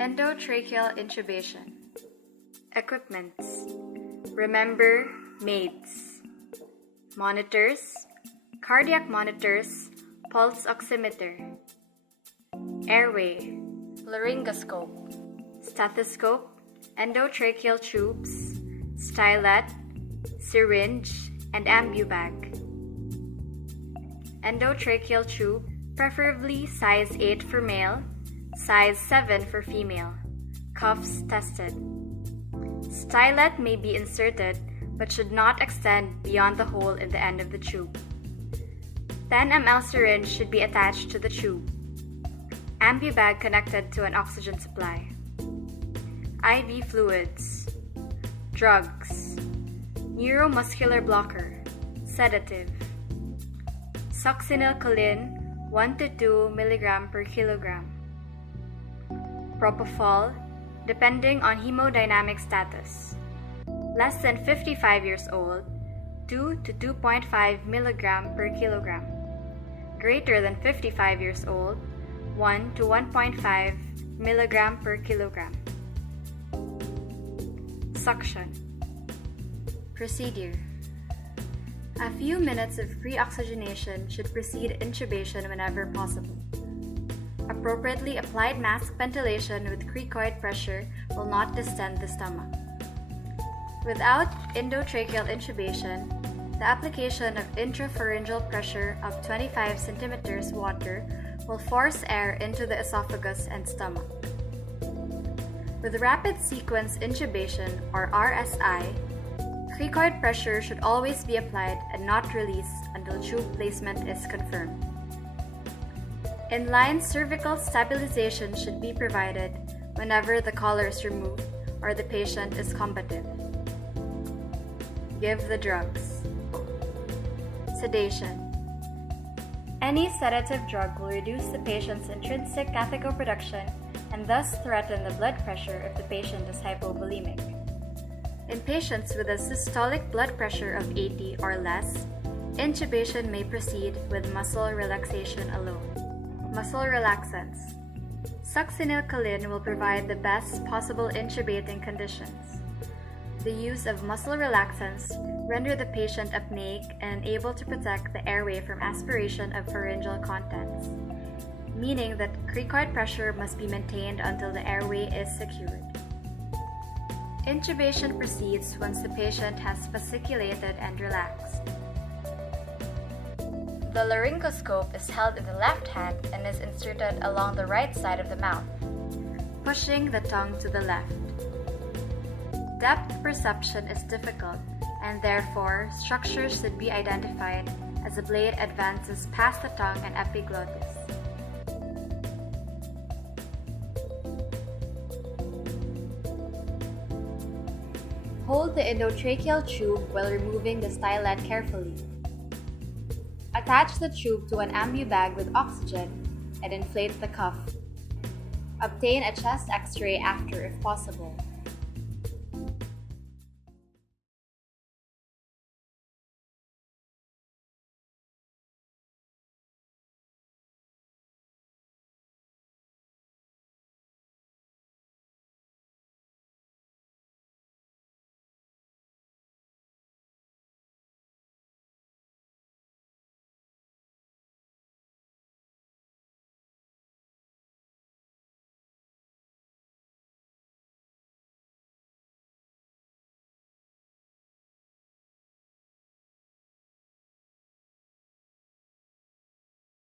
Endotracheal Intubation. Equipments. Remember MAIDS. Monitors, cardiac monitors, pulse oximeter. Airway, laryngoscope, stethoscope, endotracheal tubes, stylet, syringe, and ambubag. Endotracheal tube, preferably size 8 for male, size 7 for female. Cuffs tested. Stylet may be inserted but should not extend beyond the hole in the end of the tube. 10 ml syringe should be attached to the tube. Ambubag connected to an oxygen supply. IV fluids. Drugs. Neuromuscular blocker. Sedative. Succinylcholine 1 to 2 mg per kilogram. Propofol, depending on hemodynamic status. Less than 55 years old, 2 to 2.5 mg per kilogram. Greater than 55 years old, 1 to 1.5 mg per kilogram. Suction. Procedure. A few minutes of pre-oxygenation should precede intubation whenever possible. Appropriately applied mask ventilation with cricoid pressure will not distend the stomach. Without endotracheal intubation, the application of intrapharyngeal pressure of 25 cm water will force air into the esophagus and stomach. With rapid sequence intubation, or RSI, cricoid pressure should always be applied and not released until tube placement is confirmed. Inline cervical stabilization should be provided whenever the collar is removed or the patient is combative. Give the drugs. Sedation. Any sedative drug will reduce the patient's intrinsic cathechoproduction and thus threaten the blood pressure if the patient is hypovolemic. In patients with a systolic blood pressure of 80 or less, intubation may proceed with muscle relaxation alone. Muscle relaxants. Succinylcholine will provide the best possible intubating conditions. The use of muscle relaxants render the patient apneic and able to protect the airway from aspiration of pharyngeal contents, meaning that cricoid pressure must be maintained until the airway is secured. Intubation proceeds once the patient has fasciculated and relaxed. The laryngoscope is held in the left hand and is inserted along the right side of the mouth, pushing the tongue to the left. Depth perception is difficult, and therefore structures should be identified as the blade advances past the tongue and epiglottis. Hold the endotracheal tube while removing the stylet carefully. Attach the tube to an ambubag with oxygen and inflate the cuff. Obtain a chest X-ray after if possible.